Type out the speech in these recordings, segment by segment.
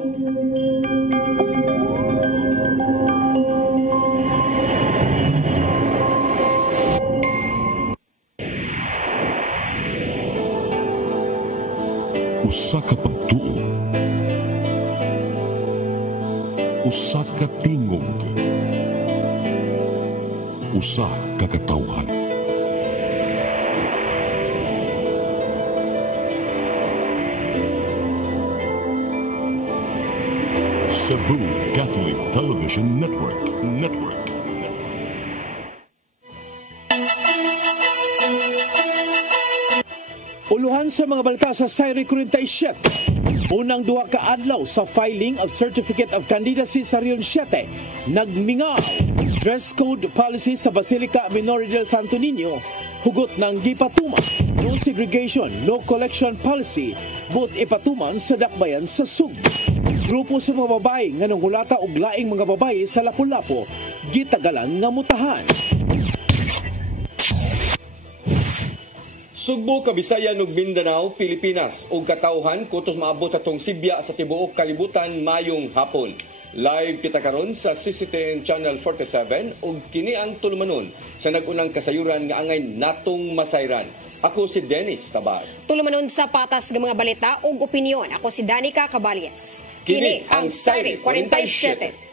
Usa ka pagtuo, usa ka tingog, usa ka katawhan. Cebu Catholic Television Network. Uluhan sa mga balita sa Sayri 47. Unang duha ka adlaw sa filing of Certificate of Candidacy sa Rion 7. Nagmingaw. Dress code policy sa Basilica Minor del Santo Niño. Hugot ng gipatuma. No segregation, no collection policy. But ipatuman sa dakbayan sa Sug. Grupo sa mga babae nga nangulata og laing mga babae sa Lapu-Lapu. Gitagalan nga mutahan. Sugbo, Kabisayan ug Mindanao, Pilipinas ug katawhan kutos maabot sa tong Sibya sa tibuok kalibutan mayong hapon. Live kita karon sa CCTN Channel 47 ug kini ang tulumanon sa nagunang kasayuran nga angay natong masayran. Ako si Dennis Tabar. Tulumanon sa patas nga mga balita ug opinyon. Ako si Danica Caballes. Kini ang Sayri 47.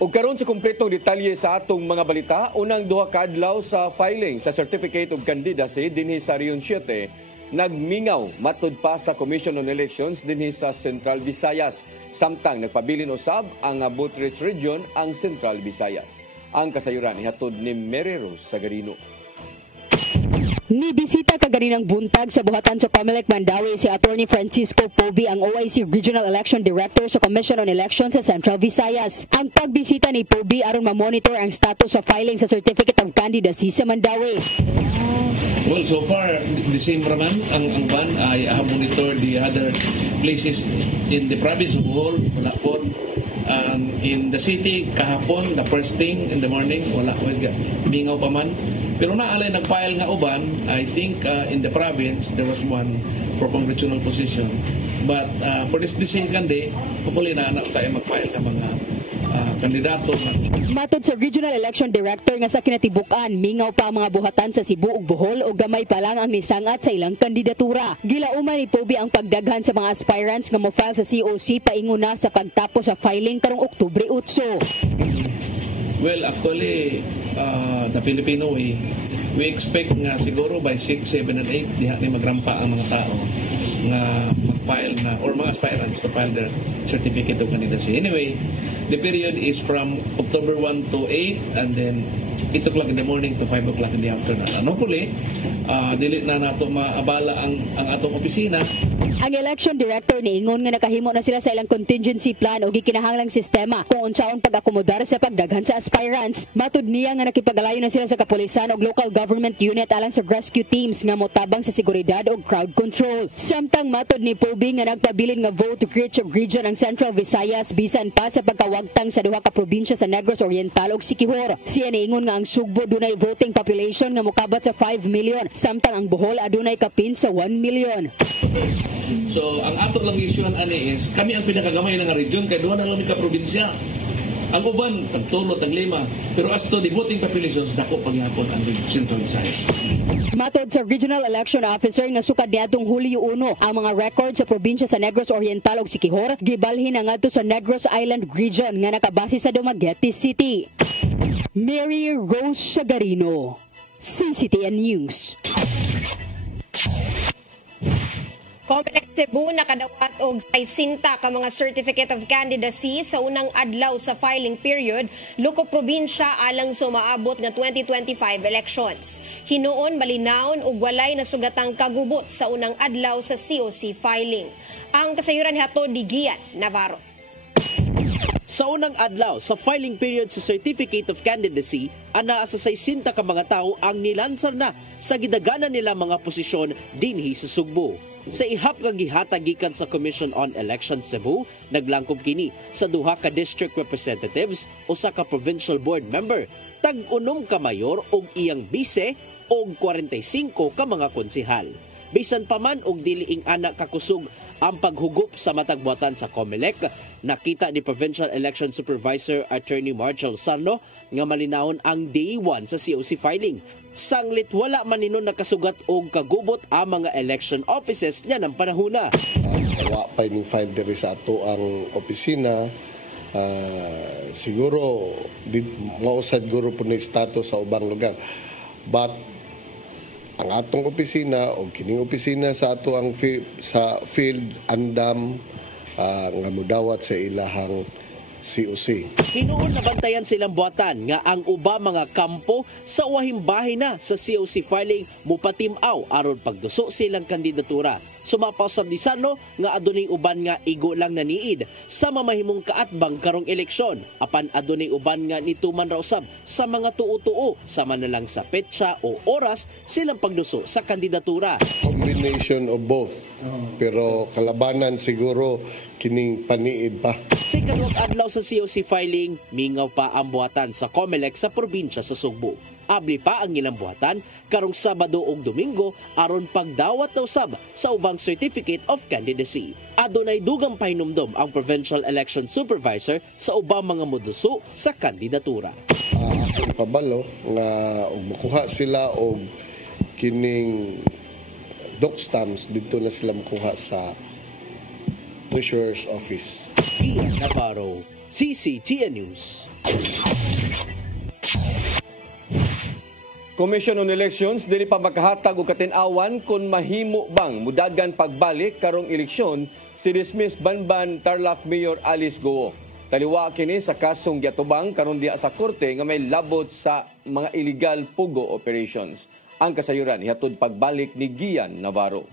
Ug karon sa kumpletong detalye sa atong mga balita, unang duha ka adlaw sa filing sa Certificate of Candidacy dinhi sa Rion 7, nagmingaw matud pa sa Commission on Elections dinhi sa Central Visayas. Samtang nagpabilin usab ang Butris Region ang Central Visayas. Ang kasayuran ihatod ni Mary Rose Sagarino. Nibisita kaganinang buntag sa buhatan sa Comelec Mandawi si Attorney Francisco Pobi, ang OIC Regional Election Director sa Commission on Elections sa Central Visayas. Ang pagbisita ni Pobi aron ma-monitor ang status sa filing sa Certificate of Candidacy sa Mandawi. Well, so far, the same raman ang ban ay monitor the other places in the province of Bohol, wala po. In the city, kahapon, the first thing in the morning, wala ko bingaw pa man. Pero naalay nag-file nga uban, I think in the province, there was one for congressional position. But for this second day, hopefully na tayo mag-file ng mga kandidato. Matod sa Regional Election Director nga sa kinatibukan, mingaw pa ang mga buhatan sa Cebu ug Bohol o gamay pa lang ang nisangat sa ilang kandidatura. Gilauman ni Pobi ang pagdaghan sa mga aspirants nga mo-file sa COC paingon na sa pagtapos sa filing karong Oktubre 8. Well, actually, the Filipino way, we expect nga siguro by 6, 7, and 8, diha ni magrampa ang mga tao nga mag-file na, or mga aspirants to file their certificate of candidacy. Anyway, the period is from October 1 to 8, and then 8 o'clock in the morning to 5 o'clock in the afternoon. And hopefully, dili na nato maabala ang atong opisina. Ang election director niingon nga nakahimo na sila sa ilang contingency plan o gikinahanglang sistema kung unsaon pag-akomodar sa pagdaghan sa aspirants. Matud niya nga nakipagalayo na sila sa kapulisan o local government unit alang sa rescue teams nga motabang sa seguridad o crowd control. Samtang matud ni Pobi nga nagpabilin nga vote rich region ang Central Visayas bisan pa sa pagkawagtang sa duha ka probinsya sa Negros Oriental ug Siquijor. Siya niingon nga ang Sugbo dunay voting population nga mokabat sa 5 million, samtang ang Bohol adunay kapin sa 1 million. So, ang ato lang isyuhan ani is, kami ang pinakagamay ng region, kaya doon ang lamig ka probinsya. Ang uban, tagtulo, taglima. Pero as to the voting populations, dako paghihapon ang Central Visayas. Matod sa Regional Election Officer nga sukad niadtong Hulyo 1, ang mga record sa probinsya sa Negros Oriental ug Siquijor gibalhin na ngadto sa Negros Island Region nga nakabase sa Dumaguete City. Mary Rose Sagarino, CCTN News. Comelec Cebu nakadawat og 60 ka mga Certificate of Candidacy sa unang adlaw sa filing period, luko probinsya alang sa maabot nga 2025 elections. Hinuon malinaon ug walay nasugatang kagubot sa unang adlaw sa COC filing. Ang kasayuran hatod ni Gian Navarro. Sa unang adlaw sa filing period sa Certificate of Candidacy, ana sa 60 ka mga tao ang nilansar na sa gidaganan nila mga posisyon dinhi sa Sugbo. Sa ihap nga gihatag gikan sa Commission on Elections Cebu, naglangkob kini sa duha ka district representatives o sa ka provincial board member, tag-unom ka mayor og iyang bise og 45 ka mga konsehal. Bisan pa man og dili ing ana kakusog ang paghugup sa matag buhatan sa COMELEC, nakita ni Provincial Election Supervisor Attorney Marshall Sarno nga malinawon ang Day 1 sa COC filing. Sanglit wala man ninon nakasugat og kagubot ang mga election offices niya ng panahuna. Wa pa ning file diri sa ato ang opisina. Siguro mausad guro po ni status sa ubang lugar. But ang atong opisina o kining opisina sa ato ang sa field andam nga mudawat sa ilahang COC. Hinuon nabantayan silang buhatan nga ang uba mga kampo sa wahimbahay na sa COC filing mupatimaw aron pagduso silang kandidatura. Sumapaw sa Disano nga adunay uban nga igo lang naniid sa mamahimong kaatbang karong eleksyon. Apan adunay uban nga nituman raw usab sa mga tuo-tuo sama na lang sa petsa o oras silang pagduso sa kandidatura. Combination of both. Pero kalabanan siguro kining paniid pa. Sa ikaduhang adlaw sa COC filing, mingaw pa ang buhatan sa COMELEC sa probinsya sa Sugbo. Abli pa ang ilang buhatan karong Sabado ug Domingo aron pagdawat daw sab sa ubang Certificate of Candidacy. Adunay dugang pahinumdom ang Provincial Election Supervisor sa ubang mga moduso sa kandidatura. Akong pabalo nga makuha sila og kining doc stamps dito na sila makuha sa Treasurer's Office. Gian Navarro, CCTN News. Commission on Elections dili pa makahatag og katin-awan kung mahimo bang mudagan pagbalik karong eleksyon si dismissed Banban Tarlac Mayor Alice Guo. Taliwa kini sa kasong giatubang karon diha sa korte nga may labot sa mga illegal pugo operations. Ang kasayuran ihatod pagbalik ni Gian Navarro.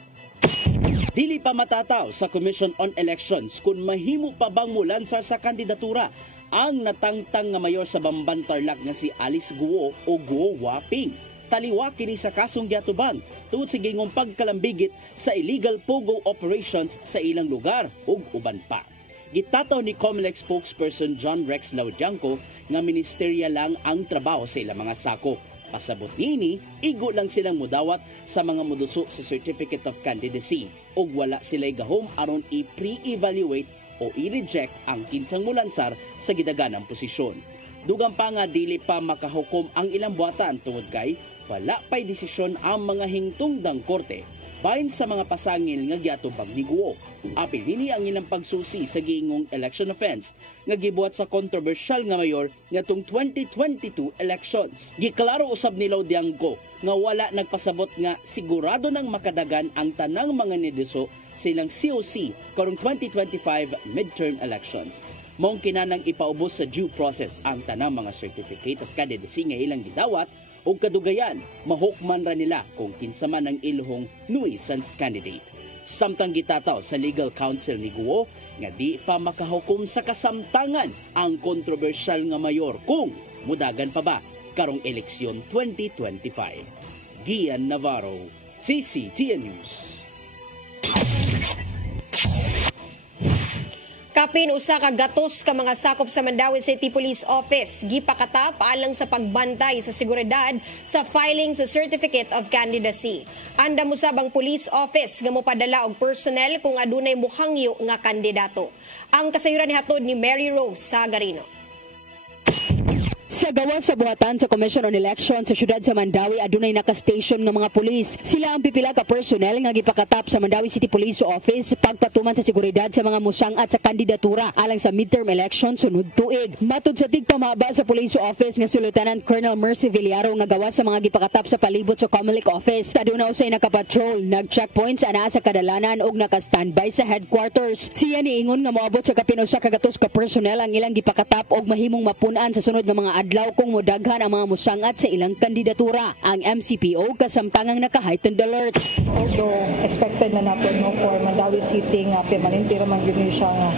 Dili pa matataw sa Commission on Elections kung mahimo pa bang mulansar sa kandidatura ang natangtang nga mayor sa Banban Tarlac nga si Alice Guo o Guo Waping. Taliwa kini sa kasong giatubang tungod sa gingong pagkalambigit sa illegal pogo operations sa ilang lugar ug uban pa. Gitataw ni COMELEC spokesperson John Rex Laudianco nga ministerya lang ang trabaho sa ilang mga sako. Pasabot nini, igo lang silang mudawat sa mga moduso sa Certificate of Candidacy ug wala sila'y gahom aron i-pre-evaluate o i-reject ang kinsang mulansar sa gidaganang posisyon. Dugang pa nga dili pa makahukom ang ilang buhatan tungod kay wala pa'y desisyon ang mga hingtungdang korte bahin sa mga pasangil nga giatubang ni Guo. Apil nini ang ilang pagsusi sa giingong election offense nga gibuhat sa controversial nga mayor ngatong 2022 elections. Giklaro usab ni Laudianco nga wala nagpasabot nga sigurado nang makadagan ang tanang mga nidiso silang COC karong 2025 midterm elections. Mong kinanang ipaubos sa due process ang tanang mga Certificate of Candidacy nga ilang gidawat o kadugayan, mahukman ra nila kung kinsa man ang ilohong nuisance candidate. Samtang gitataw sa legal counsel ni Guo nga di pa makahukom sa kasamtangan ang kontrobersyal nga mayor kung mudagan pa ba karong eleksyon 2025. Gian Navarro, CCTN News. Kapin usa ka gatos ka mga sakop sa Mandawi City Police Office gipakata paalang sa pagbantay sa seguridad sa filing sa Certificate of Candidacy. Andam usab ang Police Office nga mopadala og personnel kung adunay muhangyo nga kandidato. Ang kasayuran nihatod ni Mary Rose Sagarino. Sa gawa sa buhatan sa Commission on Elections sa syudad sa Mandawi, adunay naka-station ng mga pulis. Sila ang pipila ka personnel nga gipakatap sa Mandawi City Police Office pagpatuman sa seguridad sa mga musangat sa kandidatura alang sa midterm election sunod tuig. Matud sa tigpamaba sa Police Office nga si Lieutenant Colonel Mercy Villaro nga gawa sa mga gipakatap sa palibot sa COMELEC Office. Aduna usay nakapatrol, nag-checkpoints ana sa kadalanan ug naka-standby sa headquarters. Siya niingon nga moabot sa kapin usa ka gatos ka personnel ang ilang gipakatap og mahimong mapunan sa sunod nga mga adlaw kung modaghan ang mga musangat sa ilang kandidatura. Ang MCPO kasamtangang naka-heightened alert. Although expected na nato no for Mandawi City nga permanente ra man gyud siya nga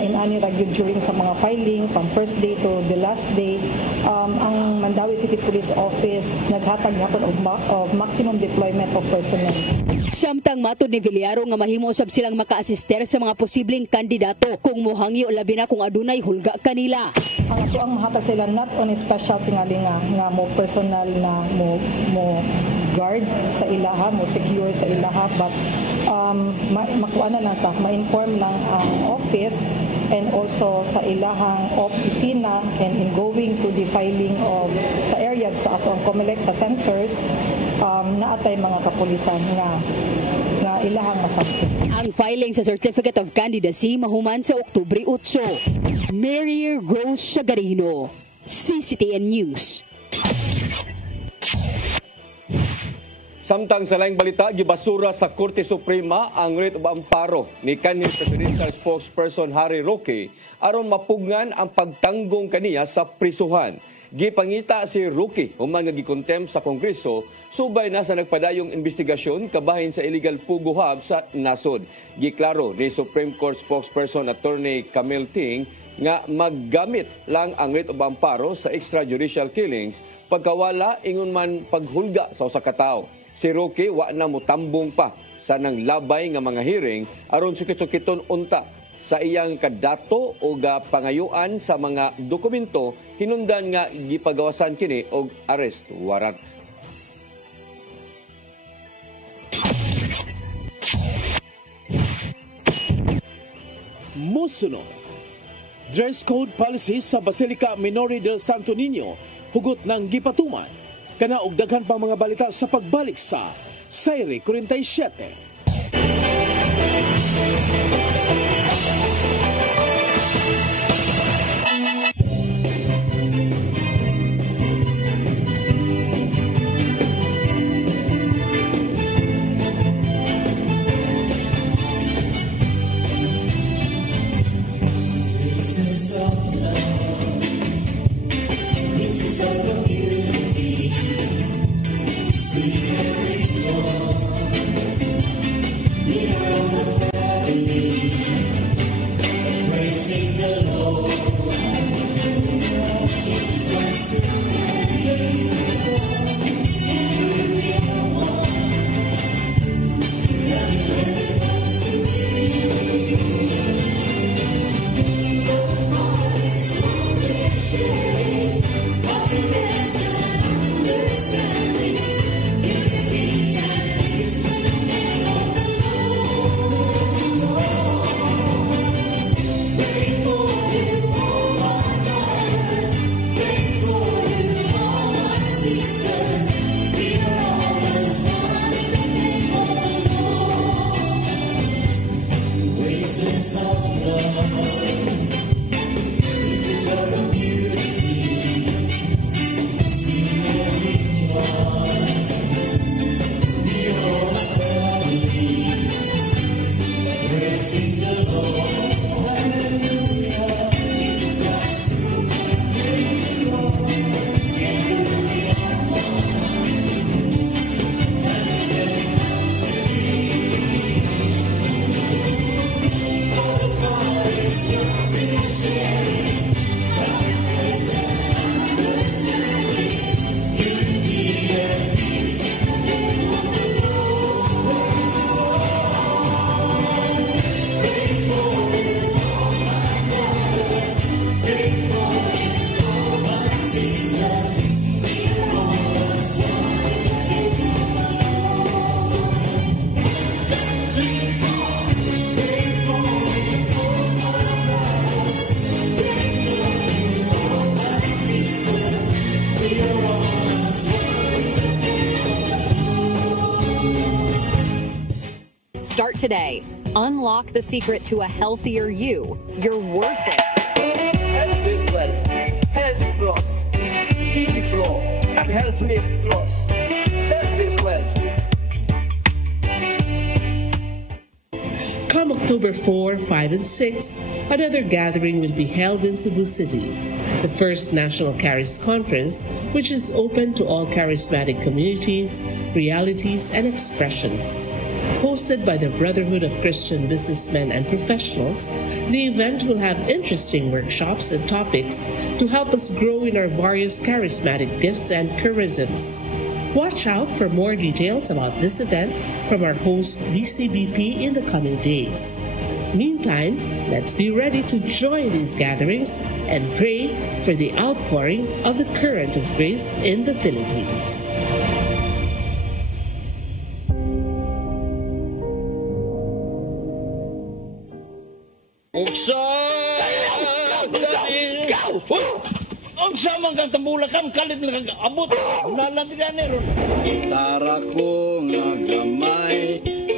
inani ra gyud during sa mga filing from first day to the last day, ang Mandawi City Police Office naghatag hapon of maximum deployment of personnel. Samtang matod ni Villaro nga mahimo sab silang maka-assister sa mga posibleng kandidato kung mohangyo labi na kung adunay hulga kanila. Ang ato ang mahatag sila not on a special tingali nga mo personal na mo guard sa ilaha, mo secure sa ilaha, but makuha na lang ta, ma-inform lang ang office and also sa ilahang opisina and in going to the filing of sa areas sa ato ang COMELEC sa centers, naatay mga kapulisan nga ilahang masakit. Ang filing sa Certificate of Candidacy mahuman sa Oktubre 8. Mary Rose Sagarino, CCTN News. Samtang sa laing balita, gibasura sa Korte Suprema ang writ of amparo ni kanhi Presidential Spokesperson Harry Roque aron mapugnan ang pagtanggong kaniya sa prisuhan. Gipangita si Roque human nga gikontempt sa Kongreso subay na sa nagpadayong investigasyon kabahin sa illegal puguhab sa nasod. Giklaro ni Supreme Court Spokesperson Attorney Camille Ting nga maggamit lang ang writ of amparo sa extrajudicial killings pagkawala ingon man paghulga sa usa ka tawo. Si Roque wa na motambong pa sa nanglabay nga mga hearing aron sukit-sukiton unta sa iyang kadato o pangayuan sa mga dokumento hinungdan nga gipagawasan kini og arrest warrant. Musunod, dress code policy sa Basilica Minori del Santo Niño hugot ng gipatuman. Kana og daghan pang mga balita sa pagbalik sa Sayre 47. Start today. Unlock the secret to a healthier you. You're worth it. Health is wealth. Health Plus. CC Flow. And Health Lift Plus. Health is wealth. Kamang October 4, 5, and 6, another gathering will be held in Cebu City, the first National Charis Conference, which is open to all charismatic communities, realities, and expressions. Hosted by the Brotherhood of Christian Businessmen and Professionals, the event will have interesting workshops and topics to help us grow in our various charismatic gifts and charisms. Watch out for more details about this event from our host BCBP in the coming days. Meantime, let's be ready to join these gatherings and pray for the outpouring of the current of grace in the Philippines. Unsa man kang tambula kam kalit lang abot nalandigan ni ron. Gitara ko nga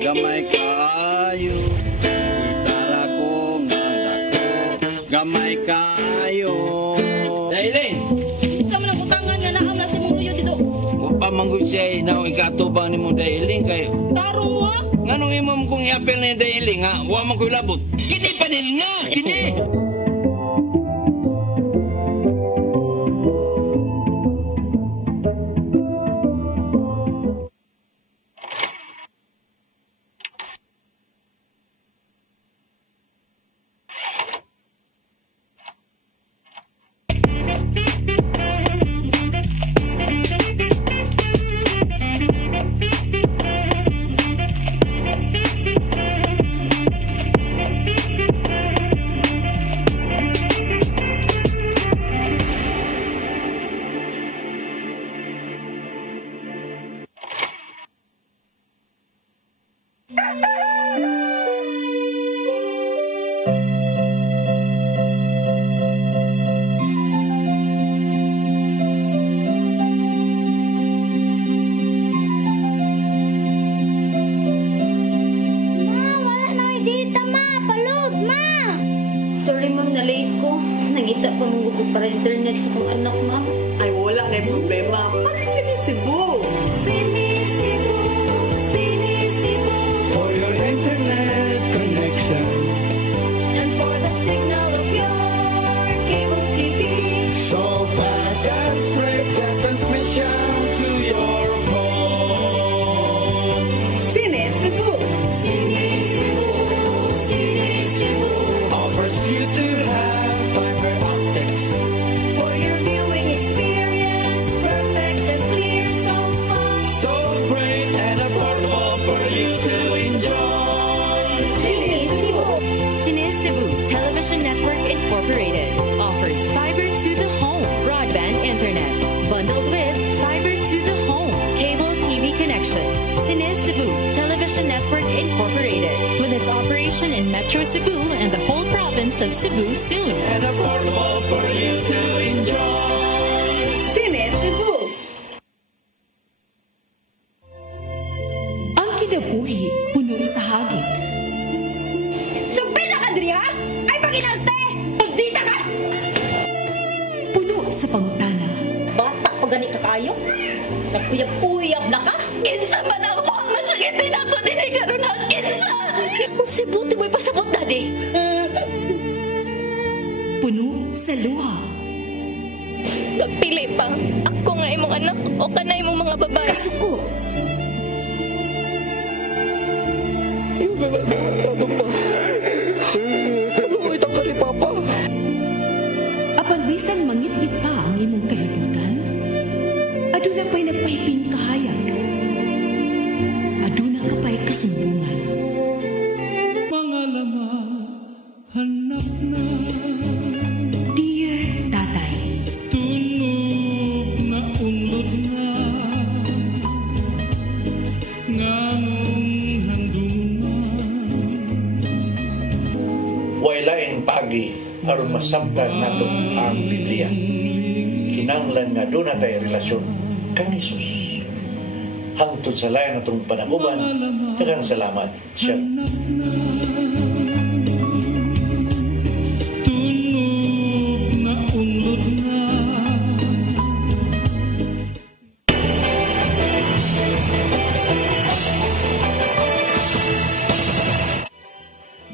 gamay kaayo. Gitara ko nga dako, gamay kaayo. Dailin. Unsa man ang utangan nga naa nga si mong luyo dito? Upa manggod siya na ikatubang ni mo Dailin kay. Tarong mo. Nganong imam kong iapel ni Dailin nga, wa man ko'y labot. Kini panil nga, kini. Internet sa kong anak, ma'am. Ay, wala na yung problema. Pag-Sinisibu. Sinisibu, Sinisibu. For your internet connection. And for the signal of your cable TV. So fast and straight the transmission to your phone. Sinisibu. Sinisibu, Sinisibu. Offers you to have fiber optics. For your viewing experience, perfect and clear so far. So great and affordable for you to enjoy. Sinisibu. Sinisibu Television Network Incorporated offers fiber to the home broadband internet bundled with fiber to the home cable TV connection. Sinisibu Television Network Incorporated with its operation in Metro Cebu and the whole province of Cebu soon. And affordable for you to enjoy. Sinisibu. Ang kinabuhi puno sa hagit. Sugpil na ka, Dri, ha? Ay, pag-inalte! Pagdita ka! Puno sa pangutana. Bata pa gani ka kayo? Nagpuyap-puyap na ka? Kinsa man ang mukhang masakitin ako din ay karoon na kinsa! Kung si Buti mo'y pasabot na di. Puno sa luha. Nagpili pa. Ako nga imong anak o kanay imong mga babae. Kasuko. Yung ano pa? Kaluoy ka ni Papa. Apan bisan mangitbit pa ang imong kalibutan, aduna pa'y nagpahiping kahayag. Aduna ka pa'y kasumbungan. Mga laman, hanap na. Dear Tatay, Tunog na unlod na. Nganong handong na. Wailaing pagi aron masabtan nato ang Biblia. Kinanglan nga doon na tayo relasyon kang Jesus. Hangtod sa layan natong panaguban, daghang salamat siya. Tunog na unlod na.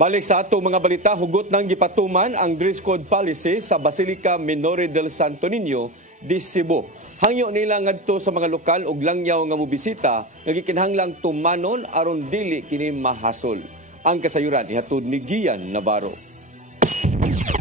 Balik sa atong mga balita, hugot ng gipatuman ang dress code policy sa Basilica Minore del Santo Niño di Cebu. Hangyo nila ngadto sa mga lokal og langyaw nga mobisita nga gikinahanglang tumanon aron dili kini mahasol. Ang kasayuran ihatod ni Gian Navarro.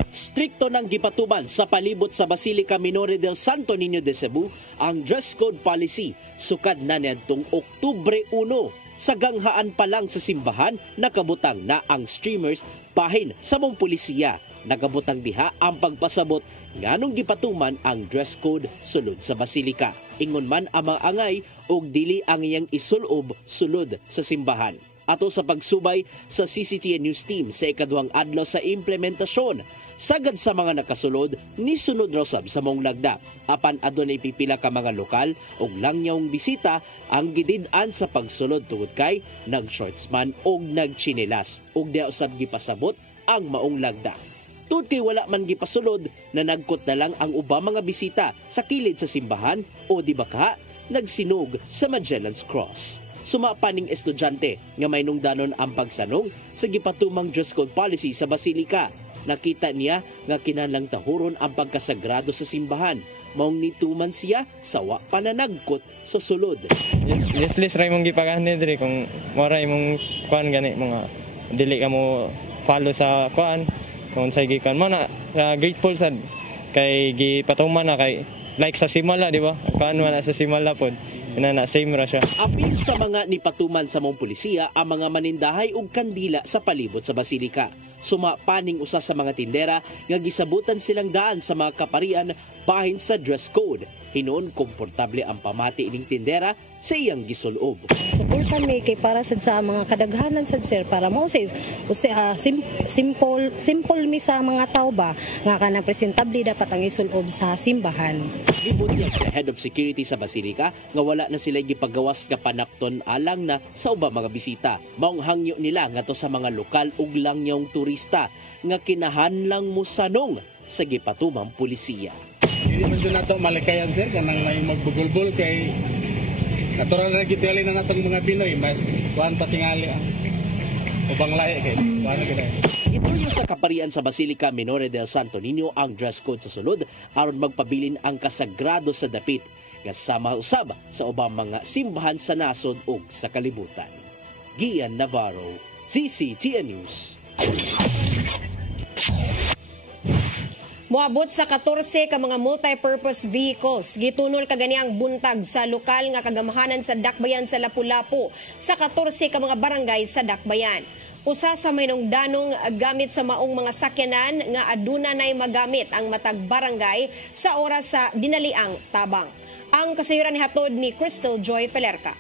Strikto ng gipatuman sa palibot sa Basilica Minore del Santo Niño de Cebu ang dress code policy sukad na niadtong Oktubre 1. Sa ganghaan pa lang sa simbahan, nakabutang na ang streamers bahin sa mong pulisiya. Nakabutang diha ang pagpasabot nganong gipatuman ang dress code sulod sa basilika. Ingon man ang mga angay og dili ang iyang isulob sulod sa simbahan. Ato sa pagsubay sa CCTN News Team sa ikaduhang adlaw sa implementasyon, sagad sa mga nakasulod, nisunod raw sab sa mong lagda. Apan adunay pipila ka mga lokal og langyawng bisita ang gidid-an sa pagsulod tungod kay nag-shortsman og nagchinilas og diha usab gipasabot ang maong lagda. Tungod kay wala man gipasulod, nanagkot na lang ang ubang mga bisita sa kilid sa simbahan o di baka nagsinog sa Magellan's Cross. Sumapaning estudyante nga may nungdanon ang pagsanong sa gipatumang dress code policy sa basilika. Nakita niya nga kinahanglang tahuron ang pagkasagrado sa simbahan. Maong nituman siya sa wa pananagkot sa sulod. Useless ray mong gipagahan diri kung moray mong kuan gani mga dili ka mo follow sa kuan kung say gikan mo na grateful sad kay gipatuman na kay like sa simala di ba? Kuan man sa simala pod. Na same ra siya. Apil sa mga nipatuman sa mong pulisiya ang mga manindahay ug kandila sa palibot sa basilika. Sumapaning usa sa mga tindera nga gisabutan silang daan sa mga kaparian bahin sa dress code. Hinuon komportable ang pamati ining tindera sa iyang gisulob. Suportan mi kay para sad sa mga kadaghanan sad sir para mo say simple mi sa mga tao ba nga kanang presentable dapat ang isulob sa simbahan. Gibutyag sa head of security sa basilika nga wala na sila gipagawas nga panakton alang na sa ubang mga bisita. Maong hangyo nila ngadto sa mga lokal ug langyawng turista nga kinahanglang musanong sa gipatumang pulisiya. Hindi man doon nato malikayan sir kanang may magbugulbul kay natural na gitingali na natong mga Pinoy mas kuan patingali ang ubang lahi kay kuan kita. Ituyo sa kaparian sa Basilica Minore del Santo Niño ang dress code sa sulod aron magpabilin ang kasagrado sa dapit nga sama usab sa ubang mga simbahan sa nasod ug sa kalibutan. Gian Navarro, CCTN News. Moabot sa 14 ka mga multi-purpose vehicles. Gitunol kaganiang buntag sa lokal nga kagamahanan sa Dakbayan sa Lapu-Lapu sa 14 ka mga barangay sa Dakbayan. Usa sa maynungdanong gamit sa maong mga sakyanan nga aduna nay magamit ang matag barangay sa oras sa dinaliang tabang. Ang kasayuran hatod ni Crystal Joy Pelerca.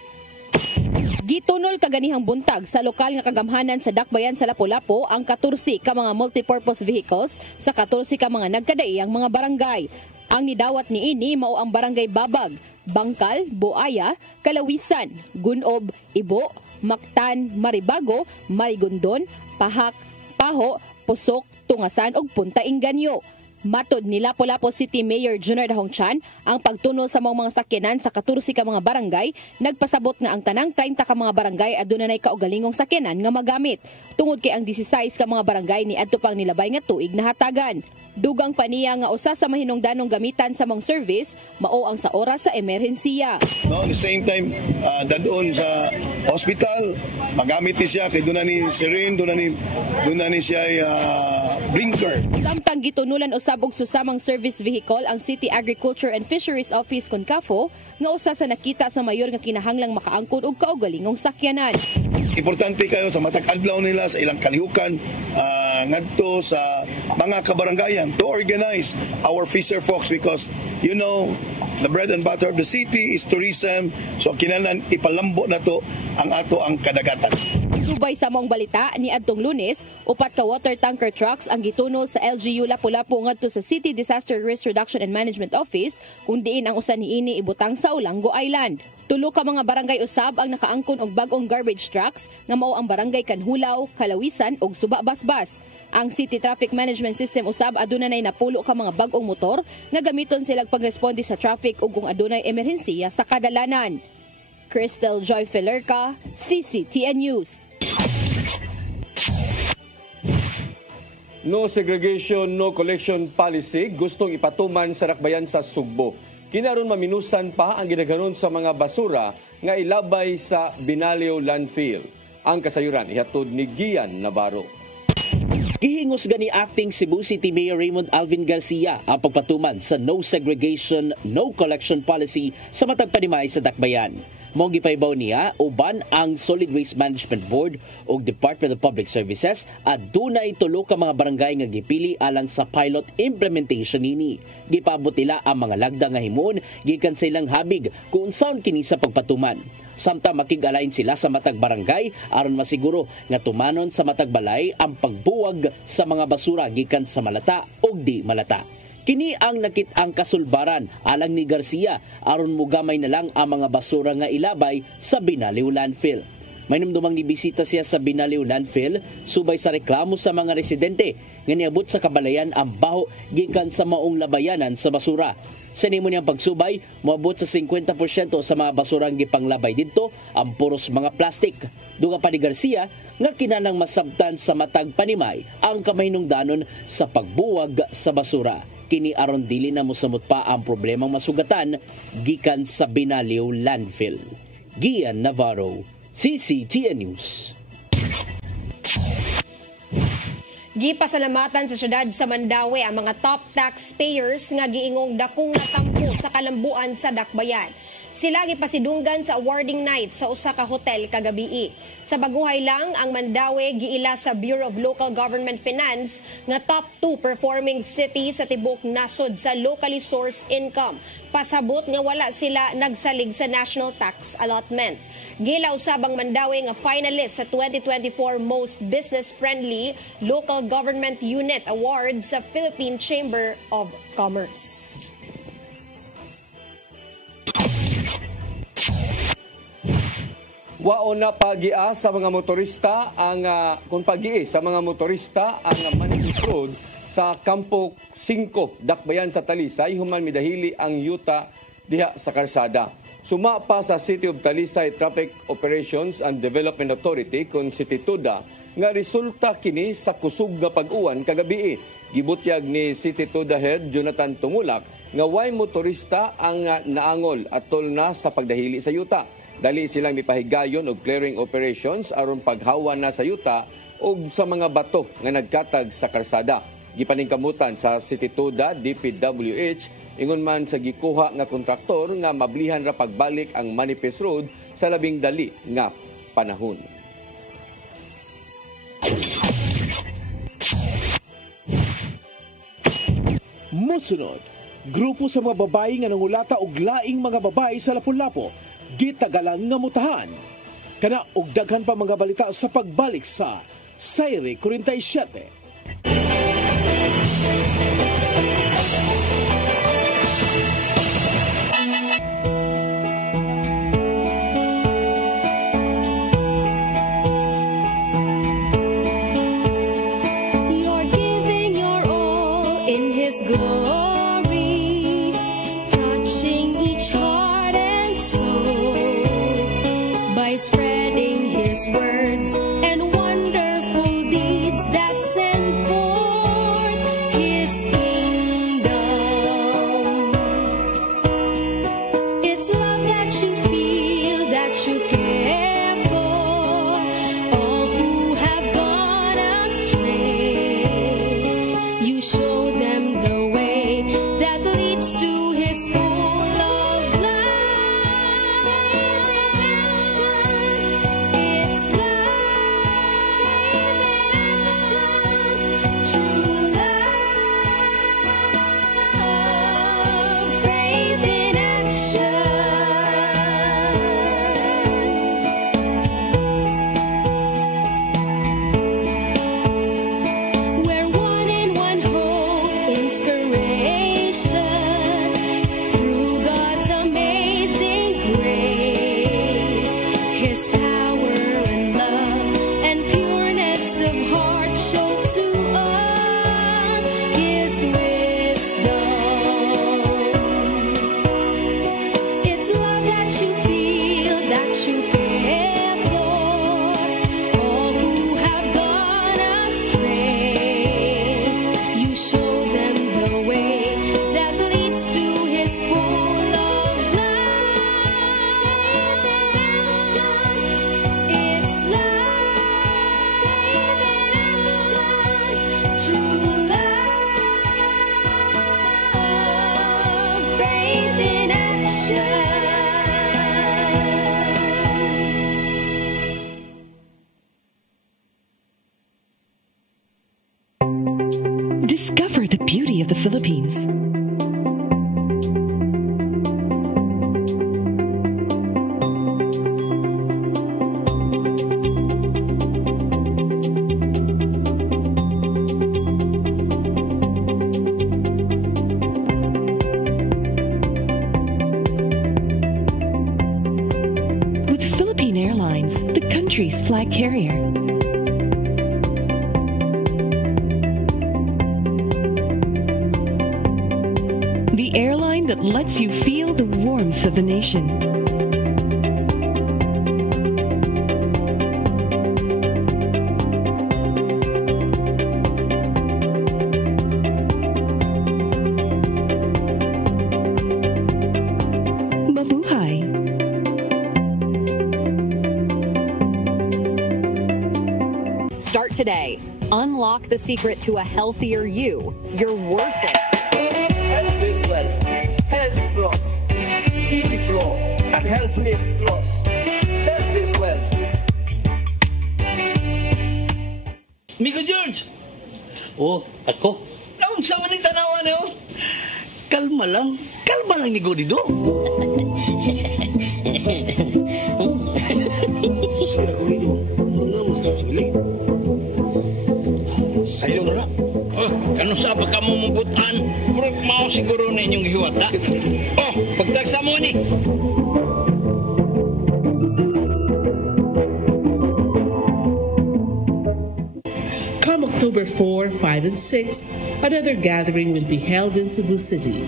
Gitunol kaganihang buntag sa lokal nga kagamhanan sa Dakbayan sa Lapu-Lapu ang 14 ka mga multipurpose vehicles sa 14 ka mga nagkadaiyang mga barangay. Ang nidawat niini mao ang Barangay Babag, Bangkal, Buaya, Kalawisan, Gunob, Ibo, Mactan, Maribago, Marigondon, Pahak, Paho, Pusok, Tungasan ug Punta Inganyo. Matod ni Lapu-Lapu City Mayor Junior Dahongchan, ang pagtunol sa mga sakyanan sa 14 ka mga barangay, nagpasabot nga ang tanang 30 ka mga barangay aduna nay kaugalingong sakyanan nga magamit. Tungod kay ang 16 ka mga barangay ni adto pang nilabay nga tuig na hatagan. Dugang pa niya nga usa sa mahinungdanong gamitan sa mga service mao ang sa oras sa emerhensiya. No, the same time dadon sa hospital magamit ni siya kay doon ni siren, doon ni siya blinker. Samtang gitunulan usab og susamang service vehicle ang City Agriculture and Fisheries Office Concafo nga usa sa nakita sa mayor nga kinahanglang makaangkon og kaugalingong sakyanan. Importante kayo sa matag adlaw nila sa ilang kalihukan ngadto sa mga kabarangayan to organize our fisher folks because you know the bread and butter of the city is tourism, so kinahanglan ipalambo na to ang kadagatan. Subay sa mong balita ni adtong Lunes, 4 ka water tanker trucks ang gitunol sa LGU Lapu-Lapu ngadto sa City Disaster Risk Reduction and Management Office kung diin ang usa niini ibutang sa Olango Island. 3 ka mga barangay usab ang nakaangkon og bag-ong garbage trucks nga mao ang Barangay Kanhulaw, Kalawisan ug Suba Basbas. Ang City Traffic Management System usab aduna nay napulo ka mga bag-ong motor nga gamiton sila pagresponde sa traffic ug kung adunay emerhensiya sa kadalanan. Crystal Joy Pelerca, CCTN News. No segregation, no collection policy gustong ipatuman sa dakbayan sa Sugbo. Kinaron maminusan pa ang ginaganon sa mga basura nga ilabay sa Binalio landfill. Ang kasayuran ihatod ni Gian Navarro. Gihingos gani acting Cebu City Mayor Raymond Alvin Garcia ang pagpatuman sa no segregation, no collection policy sa matag panimay sa dakbayan. Mong gipaybaw niya uban ang Solid Waste Management Board o Department of Public Services at dunay tulo ka mga barangay nga gipili alang sa pilot implementation nini. Gipabot nila ang mga lagda nga himon gikan sa ilang habig kung unsaon kini sa pagpatuman. Samtang makig-alain sila sa matag barangay aron masiguro nga tumanon sa matag balay ang pagbuwag sa mga basura gikan sa malata o di malata. Kini ang nakit-ang kasulbaran alang ni Garcia aron mugamay na lang ang mga basura nga ilabay sa Binalio landfill. May numdumang nibisita siya sa Binalio landfill subay sa reklamo sa mga residente nga niabot sa kabalayan ang baho gikan sa maong labayanan sa basura. Sa nimo niyang pagsubay, moabot sa 50% sa mga basurang gipanglabay didto ang puros mga plastik. Duga pa ni Garcia nga kinahanglang masabtan sa matag panimay ang kamahinungdanon sa pagbuwag sa basura. Kini aron dili na mosamot pa ang problemang masugatan gikan sa Binalio landfill. Gian Navarro, CCTN News. Gipasalamatan sa syudad sa Mandaue ang mga top taxpayers nga giingong dakong natampo sa kalambuan sa dakbayan. Sila gipasidunggan sa awarding night sa usa ka hotel kagabii. Sa baguhay lang, ang Mandaue giila sa Bureau of Local Government Finance nga top 2 performing city sa tibok nasod sa locally sourced income. Pasabot nga wala sila nagsalig sa national tax allotment. Gila usabang Mandaue nga finalist sa 2024 Most Business-Friendly Local Government Unit Awards sa Philippine Chamber of Commerce. Waon na pag-ia sa mga motorista ang kung pag-i sa mga motorista ang Manifest Road sa Kampo 5 dakbayan sa Talisay human midahili ang yuta diha sa karsada. Suma pa sa City of Talisay Traffic Operations and Development Authority kun City Tuda nga resulta kini sa kusog nga pag-uwan kagabi. Gibutyag ni City Tuda Head Jonathan Tumulak nga way motorista ang naangol atol na sa pagdahili sa yuta. Dali silang mipahigayon og clearing operations aron paghawa na sa yuta o sa mga bato nga nagkatag sa karsada. Gipaningkamutan sa City Tuda, DPWH, ingon man sa gikuha nga kontraktor nga mablihan ra pagbalik ang Manifest Road sa labing dali nga panahon. Mosunod, grupo sa mga babae nga nangulata og laing mga babae sa Lapu-Lapu gitagalang nga mutahan. Kana og daghan pa mga balita sa pagbalik sa Sayre 47. You're giving your all in His glory, touching each heart and soul by spreading His words and wonderful deeds that send forth His kingdom. It's love that you feel, that you care for all who have gone astray. You show them the way that leads to His full of life. It's love. Discover the beauty of the Philippines. With Philippine Airlines, the country's flag carrier. The airline that lets you feel the warmth of the nation. Mabuhay! Start today. Unlock the secret to a healthier you. You're worth it. Health is wealth. Health plus. Easy flow. And health lift plus. Health is wealth. Migo George! Oh, ako? Naon sa maning tanawan eh, oh? Kalma lang. Kalma lang, Migo Dido. Siya ko nito. Ano mas kasigili? Sa'yo na. Oh, kano sa ba ka mumumbutan? Murag mao siguro na inyong hiwat, ha? Oh, pagtagsa mo ni. Come October 4, 5, and 6, another gathering will be held in Cebu City,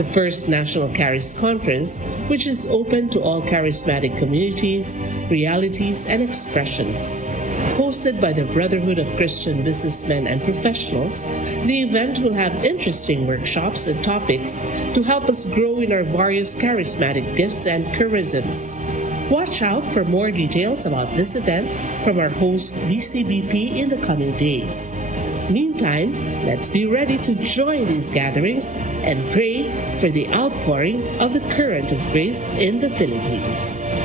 the first National Charis Conference, which is open to all charismatic communities, realities, and expressions. Hosted by the Brotherhood of Christian Businessmen and Professionals, the event will have interesting workshops and topics to help us grow in our various charismatic gifts and charisms. Watch out for more details about this event from our host BCBP in the coming days. Meantime, let's be ready to join these gatherings and pray for the outpouring of the current of grace in the Philippines.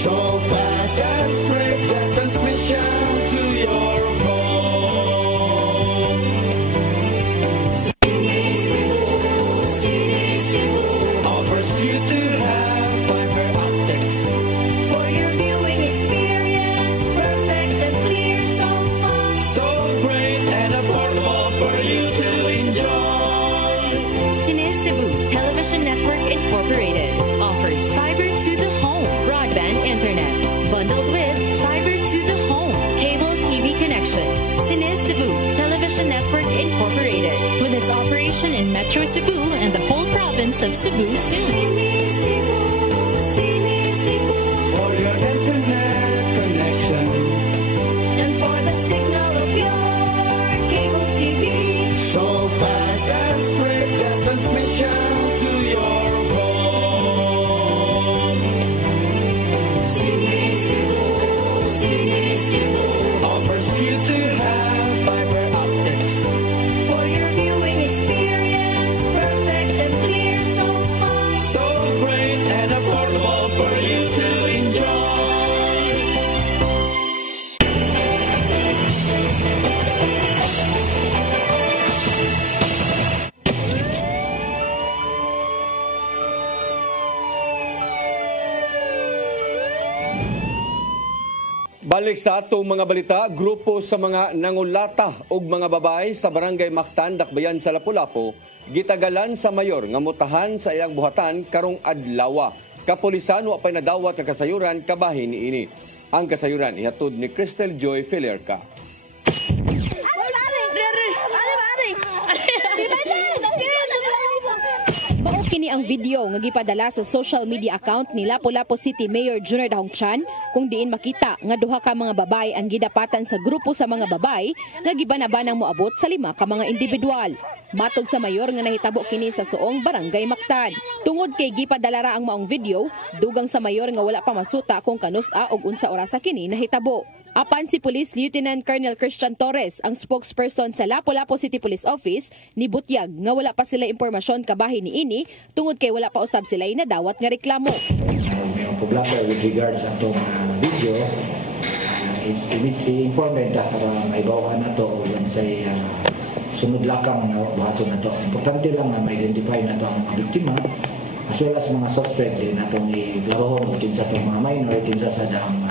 So fast and straight, the transmission to your parts of Cebu soon. For your internet connection And for the signal of your cable TV. so fast and straight that transmission to your home. Sini Cebu offers you to have fiber optics. For your viewing experience, perfect and clear so far. So great and affordable for you to enjoy. Balik sa atong mga balita, grupo sa mga nangulata og mga babae sa Barangay Mactan, Dakbayan sa Lapu-Lapu, gitagalan sa mayor nga mutahan sa iyang buhatan karong adlaw. Kapulisan wa pay nadawat nga kasayuran kabahin niini. Ang kasayuran ihatod ni Crystal Joy Felerca. Mao kini ang video nga gipadala sa social media account ni Lapu-Lapu City Mayor Junior Dahongchan kung diin makita nga duha ka mga babae ang gidapatan sa grupo sa mga babae nga gibanabanang moabot sa 5 ka mga individual. Matod sa mayor nga nahitabo kini sa suong Barangay Mactan. Tungod kay gipadala ra ang maong video, dugang sa mayor nga wala pa masuta kung kanus-a og unsa orasa kini nahitabo. Apan si Police Lieutenant Colonel Christian Torres, ang spokesperson sa Lapu-Lapu City Police Office, nibutyag nga wala pa sila impormasyon kabahin niini tungod kay wala pa usab sila nadawat nga reklamo. Mayroong problema with regards sa itong video. I-informed na para maibawahan na ito o yan sa sunod lakang na buhaton na ito. Importante lang na ma-identify na ito ang mga biktima as well as mga suspect din na itong iglabahon o kinsa itong mga minor, kinsa sa daang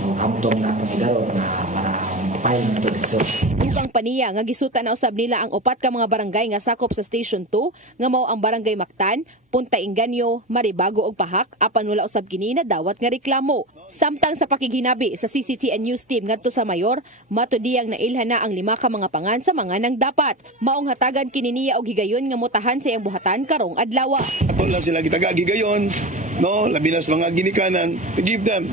hamtong na pangidaron na para mapayin na ito dito. Dugang paniya nga gisuta na usab nila ang 4 ka mga barangay nga sakop sa Station 2 nga mao ang Barangay Mactan, Punta Inganyo, Maribago ug Pahak apan wala usab kini na dawat nga reklamo. Samtang sa pakiginabi sa CCTN News Team ngadto sa mayor, matudiyang nailhan na ang 5 ka mga pangan sa mga nang dapat. Maong hatagan kini niya og higayon nga mutahan sa iyang buhatan karong adlaw. Ako lang sila gitaga gigayon, no, labi na sa mga ginikanan, to give them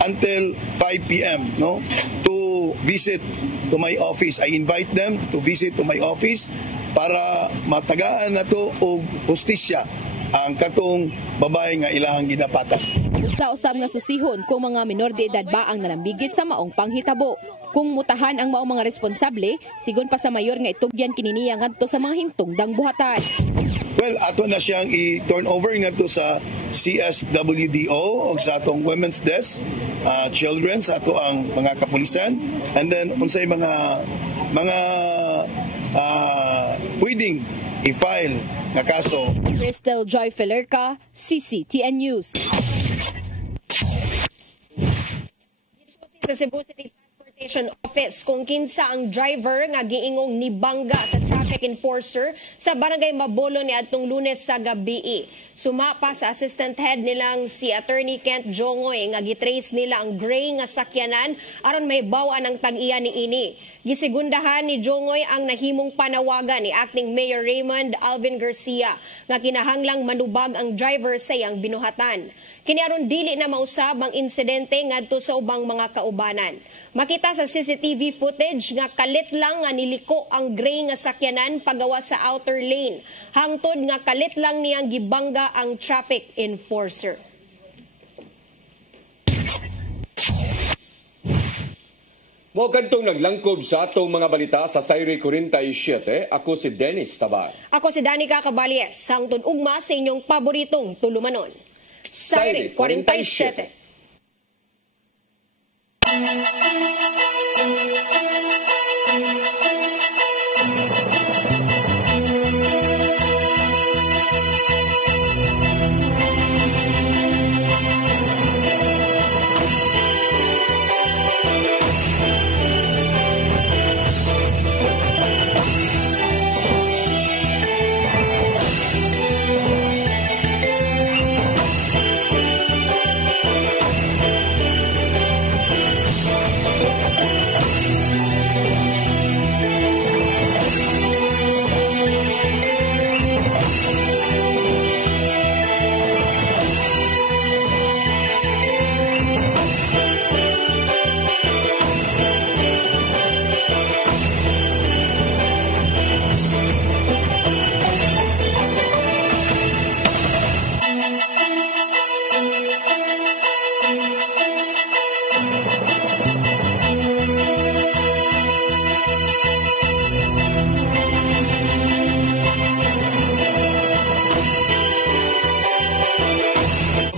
until 5 p.m. no, to visit to my office. I invite them to visit to my office para matagaan na to og hustisya ang katong babae nga ilahang ginapatan. Usa-usab nga susihon kung mga minor de edad ba ang nalambigit sa maong panghitabo. Kung mutahan ang maong mga responsable, sigon pa sa mayor nga itugyan kini niya ngadto sa mga hintungdang buhatan. Well, ato na siyang i-turn over ngadto sa CSWDO o sa atong women's desk, children sa ato ang mga kapulisan, and then unsay mga pwedeng i-file na kaso. Crystal Joy Felerca, CCTN News. Sa Cebu City Transportation Office kung kinsa ang driver nga giingong nibangga sa traffic enforcer sa Barangay Mabolo ni adtong Lunes sa gabi. Sumapa sa assistant head nilang si Attorney Kent Jongoy nga gitrace nila ang gray nga sakyanan aron may bawaan ang tag-iya ni ini. Gisigundahan ni Jongoy ang nahimong panawagan ni Acting Mayor Raymond Alvin Garcia nga kinahanglang manubag ang driver sa iyang binuhatan. Kini aron dili na mausab ang insidente ngadto sa ubang mga kaubanan. Makita sa CCTV footage nga kalit lang nga niliko ang gray nga sakyanan pagawa sa outer lane. Hangtod nga kalit lang niyang gibangga ang traffic enforcer. Mo kantong naglangkob sa atong mga balita sa Sayri 47, ako si Dennis Tabar. Ako si Danica Caballes, hangtod ugma sa inyong paboritong tulumanon. Sayri 47.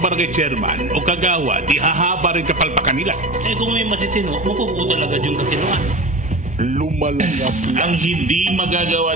barangay chairman o kagawad, ihahaba rin kapalpakan nila. Eh kung may matitino, mapuputo talaga yung katinoan. Lumalangap ang hindi magagawa